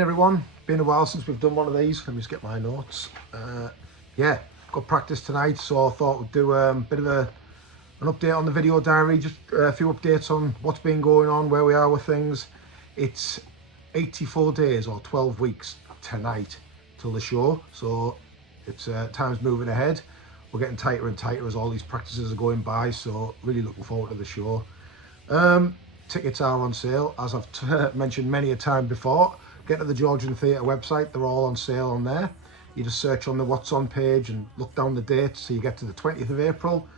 Evening everyone, been a while since we've done one of these. Let me just get my notes. Yeah, got practice tonight, so I thought we'd do a bit of an update on the video diary, just a few updates on what's been going on, where we are with things. It's 84 days or 12 weeks tonight till the show, so it's time's moving ahead. We're getting tighter and tighter as all these practices are going by, so really looking forward to the show. Tickets are on sale, as I've mentioned many a time before. Get to the Georgian Theatre website, they're all on sale on there. You just search on the What's On page and look down the dates, so you get to the 20th of April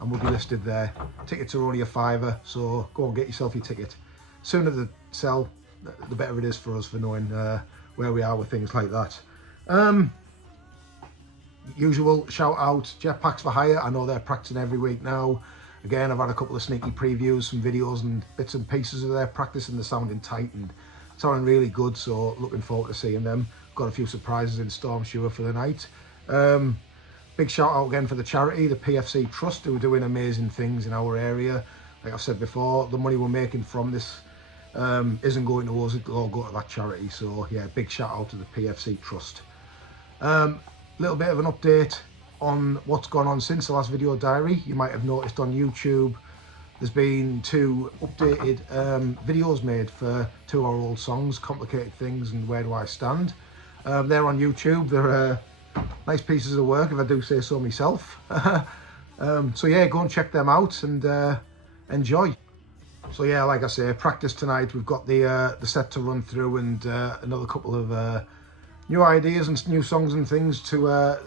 and we'll be listed there. Tickets are only a £5, so go and get yourself your ticket. Sooner they sell, the better it is for us for knowing where we are with things like that. Usual shout out, Jetpacks for Hire. I know they're practicing every week now. Again, I've had a couple of sneaky previews, some videos and bits and pieces of their practice, and they're sounding tight and sounding really good, so looking forward to seeing them. Got a few surprises in store, I'm sure, for the night. Big shout out again for the charity, the PFC Trust, who are doing amazing things in our area. Like I've said before, the money we're making from this isn't going to us, it'll all go to that charity. So yeah, big shout out to the PFC Trust. Little bit of an update on what's gone on since the last video diary. You might have noticed on YouTube there's been 2 updated videos made for 2 of our old songs, Complicated Things and Where Do I Stand. They're on YouTube. They're nice pieces of work, if I do say so myself. So yeah, go and check them out and enjoy. So yeah, like I say, practice tonight. We've got the set to run through and another couple of new ideas and new songs and things to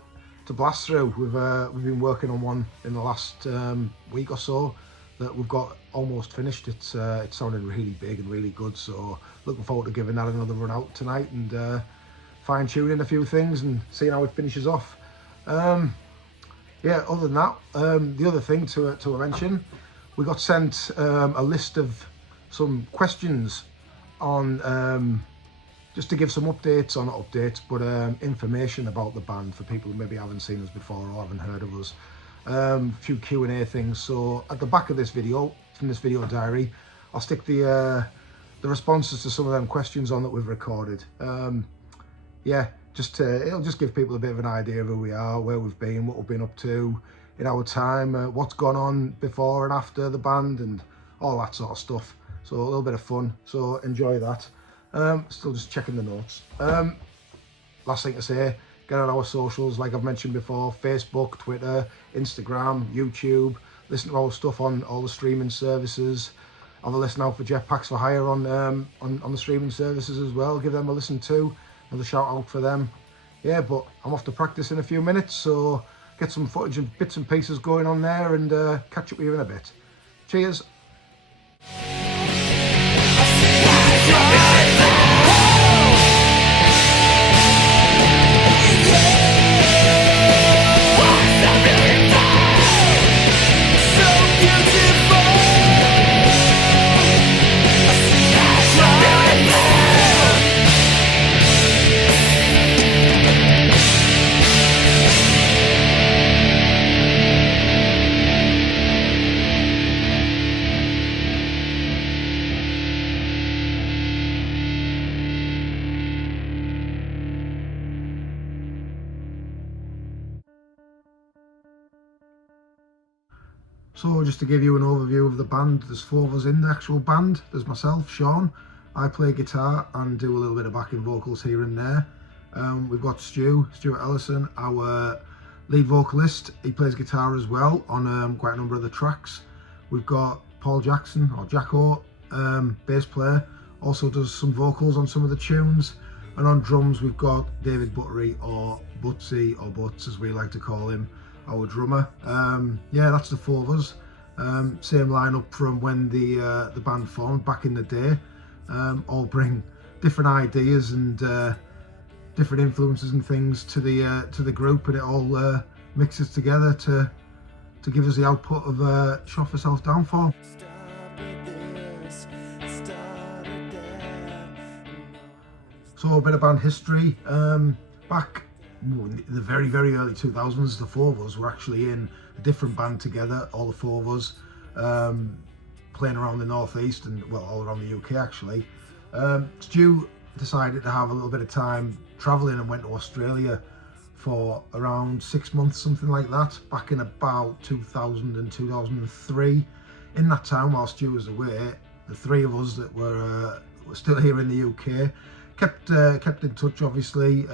blast through. We've been working on one in the last week or so that we've got almost finished. It's sounding really big and really good, so looking forward to giving that another run out tonight and fine-tuning a few things and seeing how it finishes off. Yeah, other than that, the other thing to mention, we got sent a list of some questions on just to give some updates, or not updates, but information about the band for people who maybe haven't seen us before or haven't heard of us. A few Q&A things. So at the back of this video, from this video diary, I'll stick the responses to some of them questions on that we've recorded. Yeah, it'll just give people a bit of an idea of who we are, where we've been, what we've been up to in our time, what's gone on before and after the band, and all that sort of stuff. So a little bit of fun. So enjoy that. Still just checking the notes. Last thing to say, get on our socials, like I've mentioned before: Facebook, Twitter, Instagram, YouTube. Listen to our stuff on all the streaming services. Have a listen out for Jetpacks for Hire on the streaming services as well. Give them a listen too. Another shout out for them. Yeah, but I'm off to practice in a few minutes, so get some footage and bits and pieces going on there, and catch up with you in a bit. Cheers. So just to give you an overview of the band, there's 4 of us in the actual band. There's myself, Sean. I play guitar and do a little bit of backing vocals here and there. We've got Stuart Ellison, our lead vocalist. He plays guitar as well on quite a number of the tracks. We've got Paul Jackson, or Jacko, bass player, also does some vocals on some of the tunes. And on drums we've got David Buttery, or Butsy, or Butts as we like to call him, our drummer. Yeah, that's the 4 of us. Same lineup from when the band formed back in the day. All bring different ideas and different influences and things to the group, and it all mixes together to give us the output of Shot for Self Downfall. So a bit of band history. Back in the very early 2000s, the 4 of us were actually in a different band together, all the 4 of us, playing around the northeast and well, all around the UK actually. Stu decided to have a little bit of time travelling and went to Australia for around 6 months, something like that, back in about 2000 and 2003. In that time, while Stu was away, the three of us that were still here in the UK kept in touch, obviously,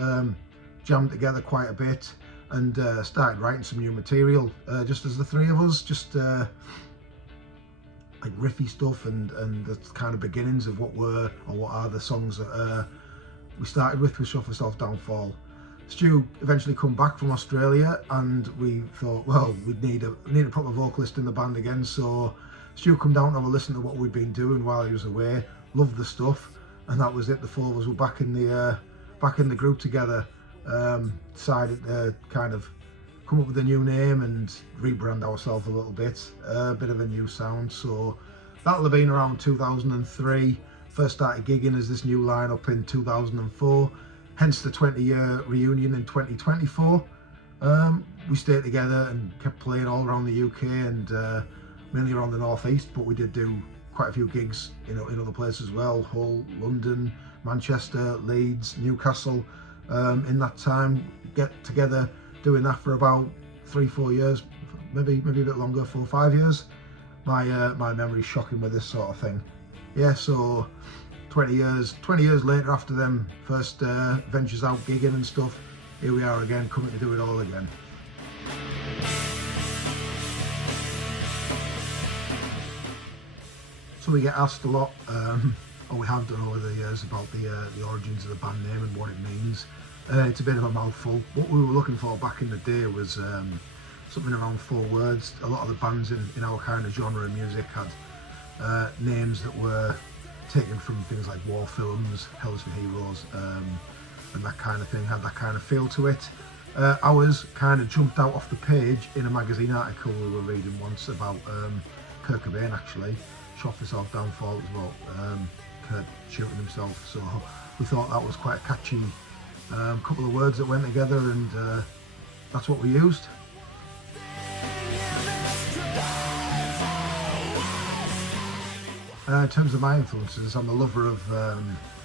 jammed together quite a bit, and started writing some new material, just as the three of us, just like riffy stuff and the kind of beginnings of what are the songs that we started with Shove Yourself Downfall. Stu eventually come back from Australia, and we thought, well, we need a proper vocalist in the band again, so Stu come down to have a listen to what we'd been doing while he was away, loved the stuff, and that was it. The four of us were back in the group together. Decided to kind of come up with a new name and rebrand ourselves a little bit, a bit of a new sound. So that'll have been around 2003. First started gigging as this new lineup in 2004, hence the 20-year reunion in 2024. We stayed together and kept playing all around the UK and mainly around the northeast, but we did do quite a few gigs in other places as well: Hull, London, Manchester, Leeds, Newcastle. In that time, get together doing that for about 3-4 years, maybe a bit longer, 4 or 5 years. My memory's shocking with this sort of thing. Yeah, so 20 years later, after them first ventures out gigging and stuff, here we are again, coming to do it all again. So we get asked a lot, or we have done over the years, about the origins of the band name and what it means. It's a bit of a mouthful. What we were looking for back in the day was something around 4 words. A lot of the bands in our kind of genre of music had names that were taken from things like war films, Hell's for Heroes, and that kind of thing, had that kind of feel to it. Ours kind of jumped out off the page in a magazine article we were reading once about Kurt Cobain, actually. Shove Yourself Downfall as well, Kurt shooting himself, so we thought that was quite a catchy couple of words that went together, and that's what we used. In terms of my influences, I'm a lover of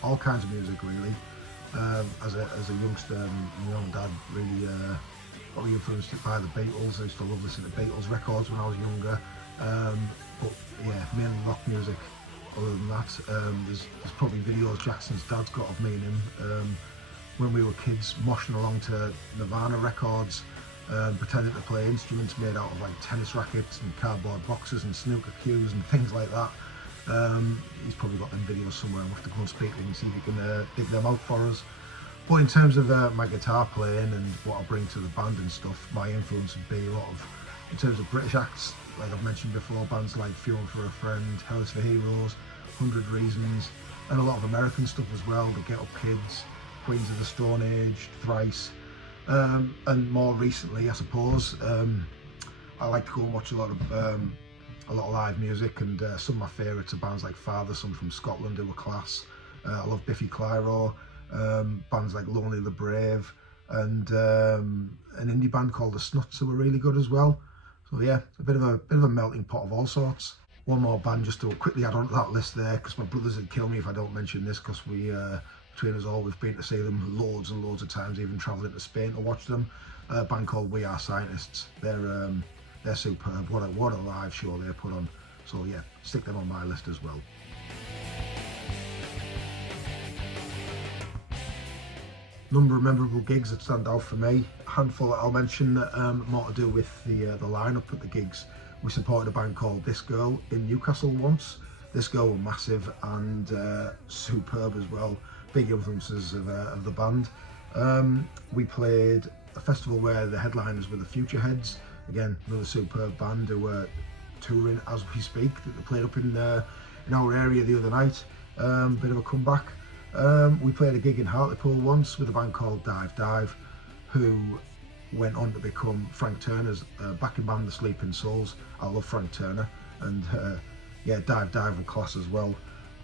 all kinds of music, really. As a youngster, my own dad really got me influenced by the Beatles. I used to love listening to Beatles records when I was younger. But yeah, mainly rock music. Other than that, there's probably videos Jackson's dad's got of me and him when we were kids, moshing along to Nirvana records, pretending to play instruments made out of like tennis rackets and cardboard boxes and snooker cues and things like that. He's probably got them videos somewhere. I'll have to go and speak to him and see if he can dig them out for us. But in terms of my guitar playing and what I bring to the band and stuff, my influence would be a lot of, in terms of British acts, like I've mentioned before, bands like Fuel for a Friend, Hell's for Heroes, 100 Reasons, and a lot of American stuff as well, the Get Up Kids, Queens of the Stone Age, Thrice, and more recently, I suppose, I like to go and watch a lot of live music, and some of my favourites are bands like Fathersome from Scotland, who are class. I love Biffy Clyro, bands like Lonely the Brave, and an indie band called The Snuts, who are really good as well. So yeah, a bit of a melting pot of all sorts. One more band just to quickly add on to that list there, because my brothers would kill me if I don't mention this, because we, between us all, we've been to see them loads and loads of times, even travelling to Spain to watch them. A band called We Are Scientists. They're superb. What a live show they put on. So yeah, stick them on my list as well. Number of memorable gigs that stand out for me. A handful that I'll mention, more to do with the lineup at the gigs. We supported a band called This Girl in Newcastle once. This Girl were massive and superb as well. Big influences of the band. We played a festival where the headliners were the Future Heads. Again, another superb band who were touring as we speak. They played up in our area the other night. Bit of a comeback. We played a gig in Hartlepool once with a band called Dive, who went on to become Frank Turner's backing band, The Sleeping Souls. I love Frank Turner, and yeah, Dive were class as well.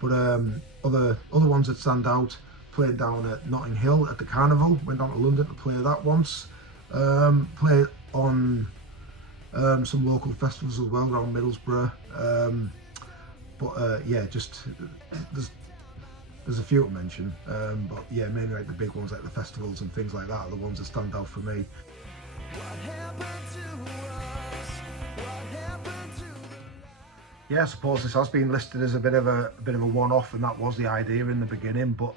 But other ones that stand out, played down at Notting Hill at the Carnival, went down to London to play that once. Played on some local festivals as well around Middlesbrough. Yeah, just there's There's a few to mention, but yeah, mainly like the big ones like the festivals and things like that are the ones that stand out for me. Yeah, I suppose this has been listed as a bit of a one-off, and that was the idea in the beginning. But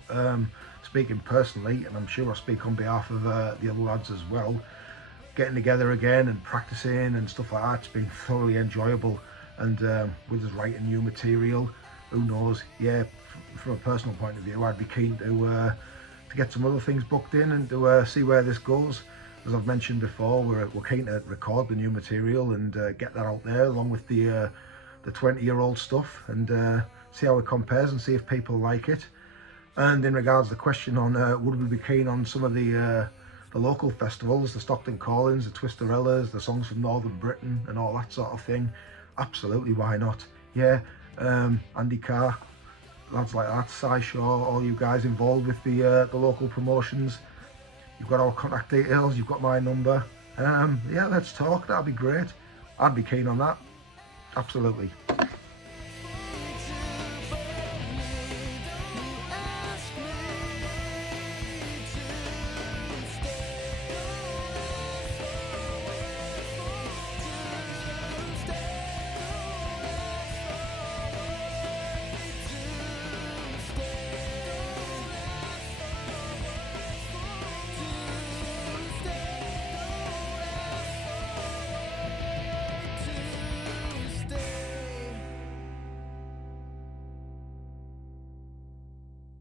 speaking personally, and I'm sure I speak on behalf of the other lads as well, getting together again and practicing and stuff like that, it's been thoroughly enjoyable. And with us writing new material, who knows? Yeah, from a personal point of view, I'd be keen to get some other things booked in and to see where this goes. As I've mentioned before, we're keen to record the new material and get that out there along with the 20-year-old stuff, and see how it compares and see if people like it. And in regards to the question on would we be keen on some of the local festivals, the Stockton Callings, the Twisterellas, the Songs from Northern Britain and all that sort of thing, absolutely, why not? Yeah, Andy Carr, lads like that, Cy Shaw, all you guys involved with the local promotions, you've got our contact details, you've got my number. Yeah, let's talk, that'd be great. I'd be keen on that. Absolutely.